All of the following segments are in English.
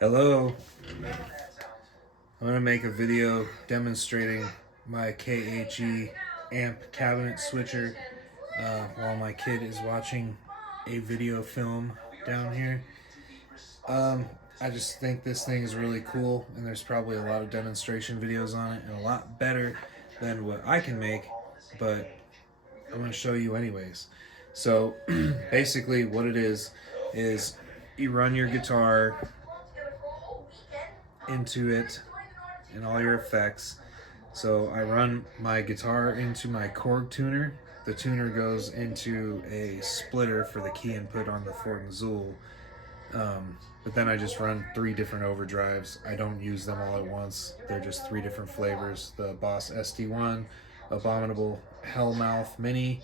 Hello, I'm going to make a video demonstrating my KHE amp cabinet switcher while my kid is watching a video film down here. I just think this thing is really cool, and there's probably a lot of demonstration videos on it and a lot better than what I can make, but I'm going to show you anyways. So basically what it is you run your guitar into it and all your effects. So I run my guitar into my Korg tuner. The tuner goes into a splitter for the key input on the Fort and Zool. But then I just run 3 different overdrives. I don't use them all at once. They're just 3 different flavors. The Boss ST1, Abominable Hellmouth Mini,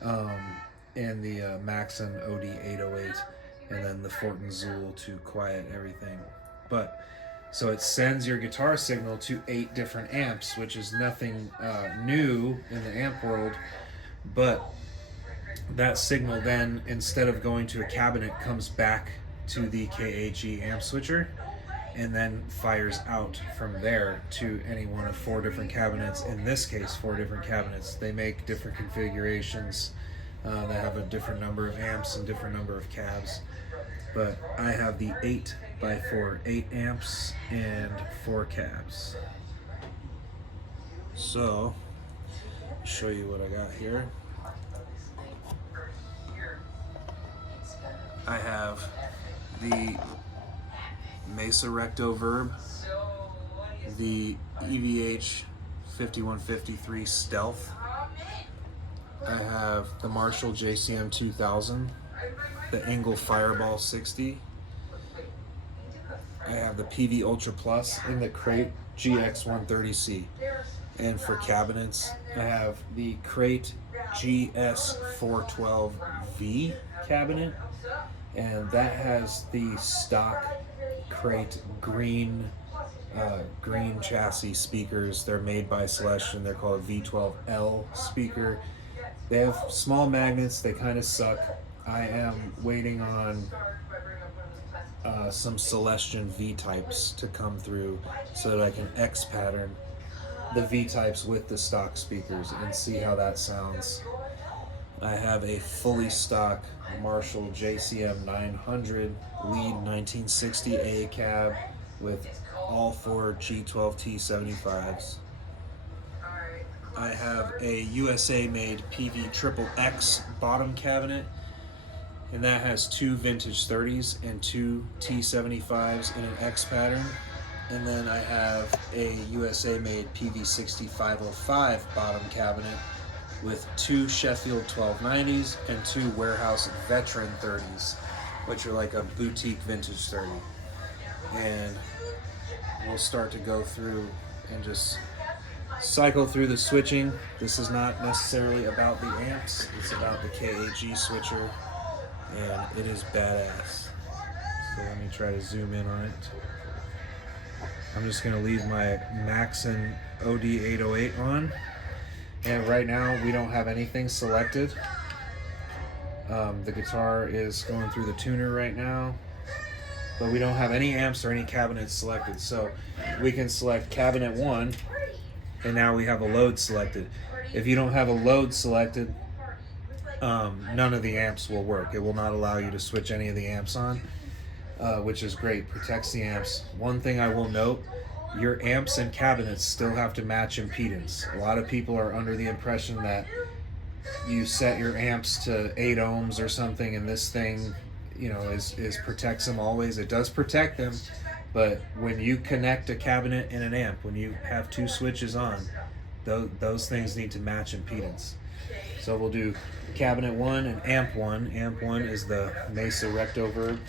and the Maxon OD808, and then the Fort and Zool to quiet everything. So it sends your guitar signal to 8 different amps, which is nothing new in the amp world, but that signal then, instead of going to a cabinet, comes back to the KHE amp switcher and then fires out from there to any one of 4 different cabinets. In this case, 4 different cabinets. They make different configurations that have a different number of amps and different number of cabs. But I have the 8x4, 8 amps and 4 cabs. So, I'll show you what I got here. I have the Mesa Recto Verb, the EVH 5153 Stealth. I have the Marshall JCM 2000, the Engel Fireball 60. I have the PV Ultra Plus and the Crate GX 130C. And for cabinets, I have the Crate GS 412V cabinet, and that has the stock Crate green chassis speakers. They're made by Celestion. They're called a V12L speaker. They have small magnets. They kind of suck. I am waiting on some Celestion V-types to come through so that I can X-pattern the V-types with the stock speakers and see how that sounds. I have a fully stock Marshall JCM 900 lead 1960A cab with all 4 G12T75s. I have a USA made PV Triple X bottom cabinet, and that has 2 vintage 30s and 2 T75s in an X pattern. And then I have a USA made PV 6505 bottom cabinet with 2 Sheffield 1290s and 2 Warehouse Veteran 30s, which are like a boutique vintage 30. And we'll start to go through and just cycle through the switching. This is not necessarily about the amps, it's about the KHE switcher, and it is badass. So let me try to zoom in on it. I'm just going to leave my Maxon OD808 on, and right now we don't have anything selected. The guitar is going through the tuner right now, but we don't have any amps or any cabinets selected. So we can select cabinet 1, and now we have a load selected. If you don't have a load selected, none of the amps will work. It will not allow you to switch any of the amps on, which is great. Protects the amps. One thing I will note, your amps and cabinets still have to match impedance. A lot of people are under the impression that you set your amps to 8 ohms or something, and this thing, is protects them always. It does protect them, but when you connect a cabinet and an amp, when you have 2 switches on, those things need to match impedance. So we'll do cabinet 1 and amp 1. Amp 1 is the Mesa Recto Verb.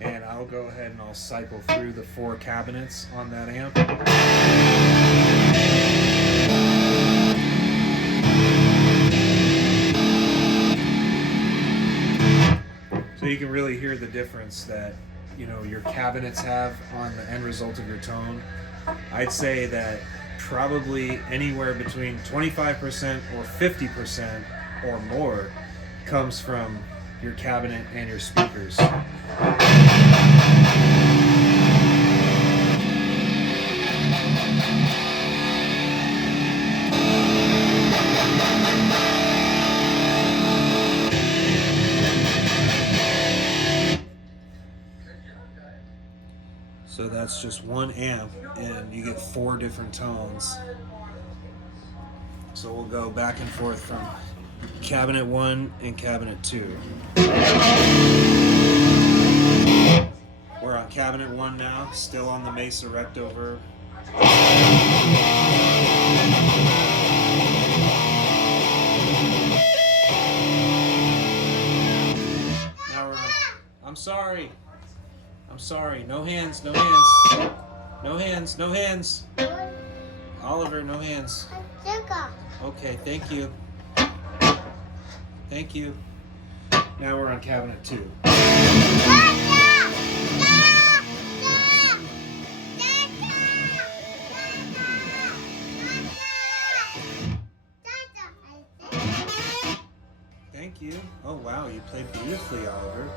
And I'll go ahead and I'll cycle through the 4 cabinets on that amp. So you can really hear the difference that, you know, your cabinets have on the end result of your tone. I'd say that probably anywhere between 25% or 50% or more comes from your cabinet and your speakers. So that's just 1 amp, and you get 4 different tones. So we'll go back and forth from cabinet 1 and cabinet 2. We're on cabinet 1 now, still on the Mesa Recto verb. Now we're on, I'm sorry. No hands, no hands. No hands, no hands. Oliver, no hands. Okay, thank you. Thank you. Now we're on cabinet 2. Thank you. Oh wow, you played beautifully, Oliver.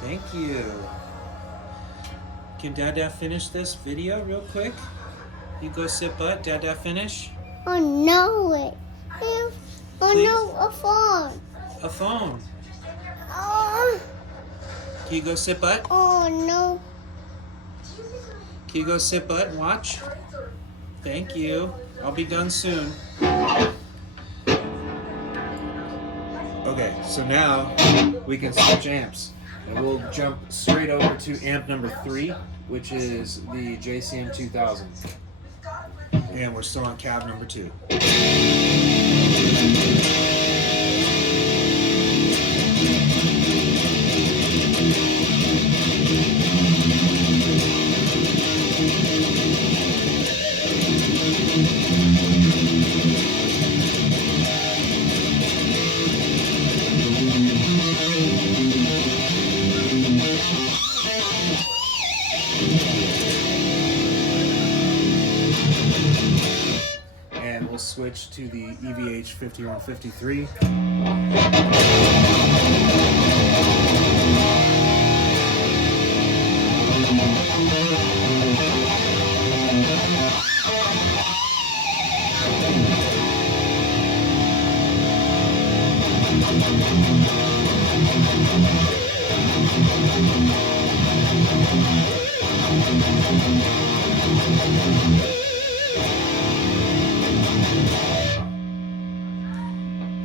Thank you. Can Dada finish this video real quick? You go sit butt. Dada finish? Oh no! Please? No, a phone. A phone. Oh. Can you go sit butt? Oh no. Can you go sit butt and watch? Thank you. I'll be done soon. Okay, so now we can switch amps. And we'll jump straight over to amp number 3, which is the JCM 2000. And we're still on cab number 2. And we'll switch to the EVH 5153.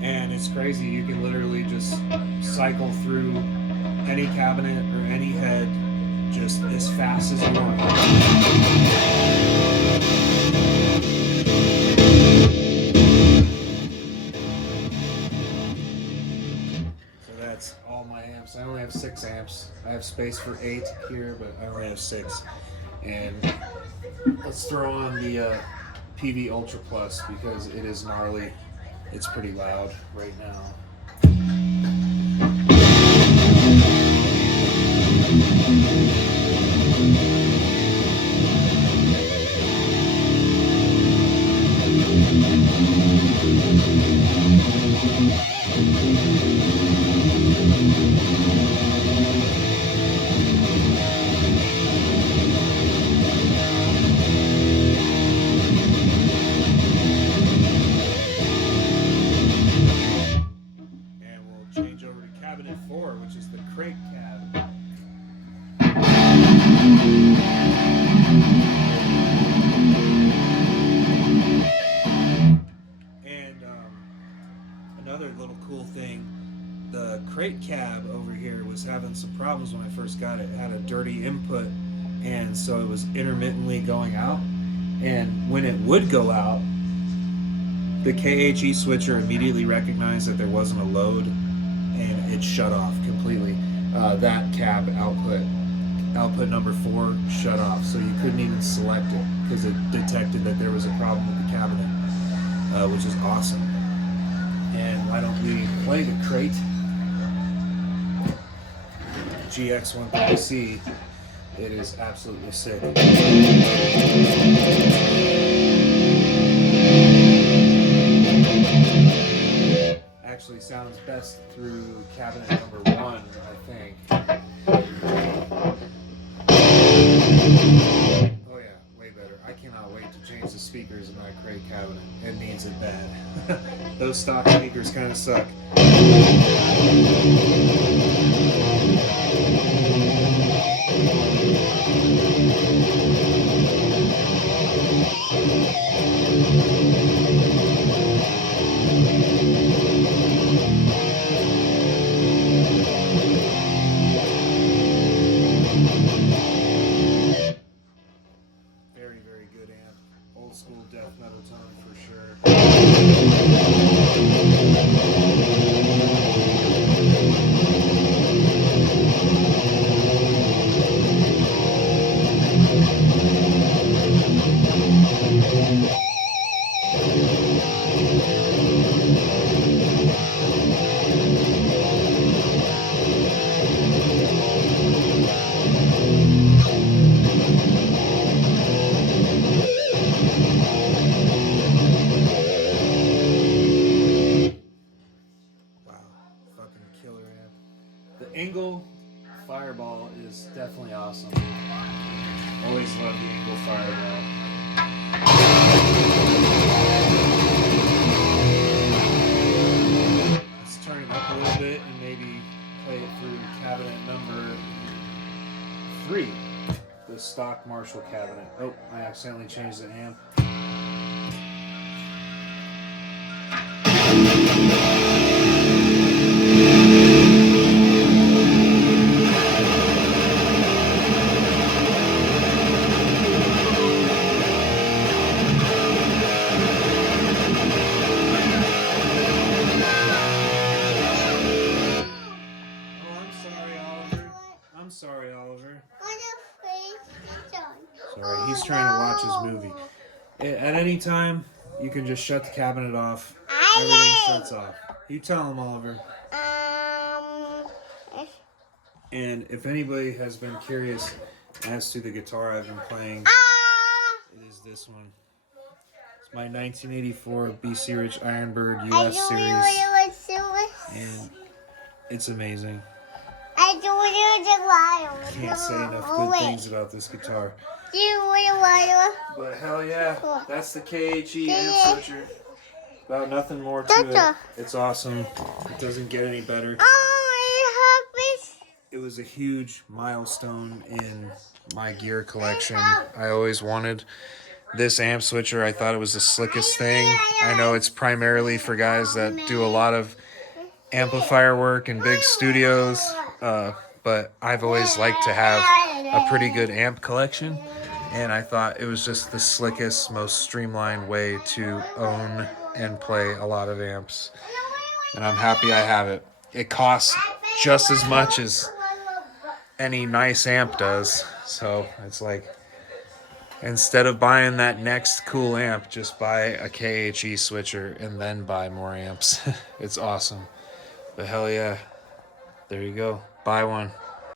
And it's crazy, you can literally just cycle through any cabinet or any head just as fast as you want. So that's all my amps. I only have 6 amps. I have space for 8 here, but I only have 6. And let's throw on the PV Ultra Plus because it is gnarly. It's pretty loud right now. Change over to cabinet 4, which is the crate cab. And another little cool thing, the crate cab over here was having some problems when I first got it. It had a dirty input, and so it was intermittently going out. And when it would go out, the KHE switcher immediately recognized that there wasn't a load, and it shut off completely. That cab output number 4 shut off, so you couldn't even select it because it detected that there was a problem with the cabinet, which is awesome. And why don't we play the crate? GX130C. It is absolutely sick. Actually sounds best through cabinet number 1, I think. Oh yeah, way better. I cannot wait to change the speakers in my Cray cabinet. It needs it bad. Those stock speakers kind of suck. Very, very good amp. Old school death metal tone for sure. The Engel Fireball is definitely awesome. Always love the Engel Fireball. Let's turn it up a little bit and maybe play it through cabinet number 3, the stock Marshall cabinet. Oh, I accidentally changed the amp. Sorry, Oliver. Sorry, he's trying to watch his movie. At any time, you can just shut the cabinet off. Everything shuts off. You tell him, Oliver. And if anybody has been curious as to the guitar I've been playing, it is this one. It's my 1984 BC Rich Ironbird US series. And it's amazing. Can't say enough good things about this guitar. But hell yeah, that's the KHE amp switcher. About nothing more to it. It's awesome. It doesn't get any better. It was a huge milestone in my gear collection. I always wanted this amp switcher. I thought it was the slickest thing. I know it's primarily for guys that do a lot of amplifier work in big studios, but I've always liked to have a pretty good amp collection, and I thought it was just the slickest, most streamlined way to own and play a lot of amps, and I'm happy I have it. It costs just as much as any nice amp does, so it's like, instead of buying that next cool amp, just buy a KHE switcher and then buy more amps. It's awesome. But hell yeah, there you go. Buy one.